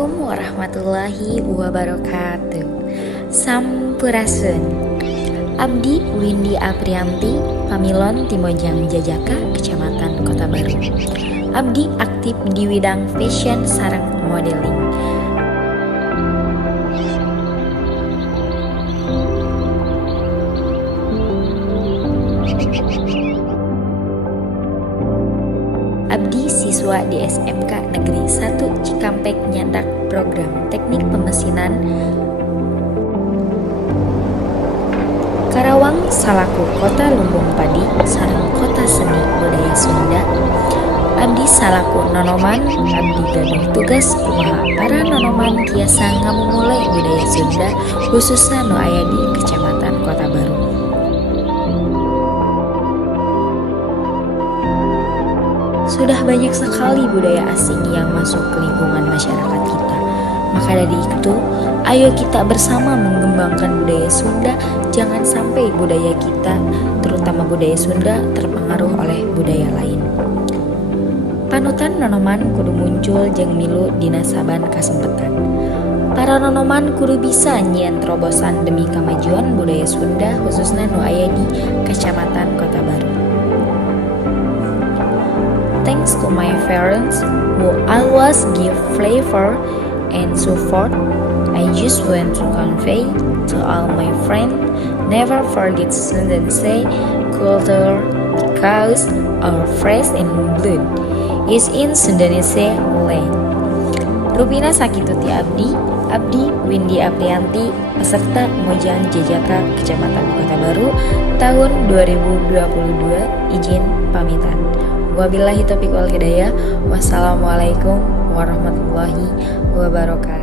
Assalamualaikum warahmatullahi wabarakatuh. Sampurasun. Abdi Windy Aprianti, Pamilon Timojang Jajaka, Kecamatan Kota Baru. Abdi aktif di bidang fashion sareng modeling. Abdi siswa di SMK Negeri 1 Cikampek nyandak program Teknik Pemesinan. Karawang salaku Kota Lumbung Padi sareng Kota Seni Budaya Sunda. Abdi salaku nonoman, abdi gaduh tugas kumaha para nonoman tiasa ngamumule budaya Sunda khususna nu aya di Kecamatan Kota Baru. Sudah banyak sekali budaya asing yang masuk ke lingkungan masyarakat kita. Maka dari itu, ayo kita bersama mengembangkan budaya Sunda. Jangan sampai budaya kita, terutama budaya Sunda, terpengaruh oleh budaya lain. Panutan nonoman kudu muncul jeung milu dina saban kasempetan. Para nonoman kudu bisa nyieun terobosan demi kemajuan budaya Sunda khususnya nu aya di Kecamatan Kota Baru. Thanks to my parents who always give flavor and support. I just want to convey to all my friends, never forget Sundanese culture because our fresh in blood is in Sundanese land. Rupina sakitu ti Abdi Windy Aprianti, peserta Mojang Jajaka Kecamatan Kota Baru tahun 2022. Izin pamitan. Wabillahi taufiq wal hidayah. Wassalamualaikum warahmatullahi wabarakatuh.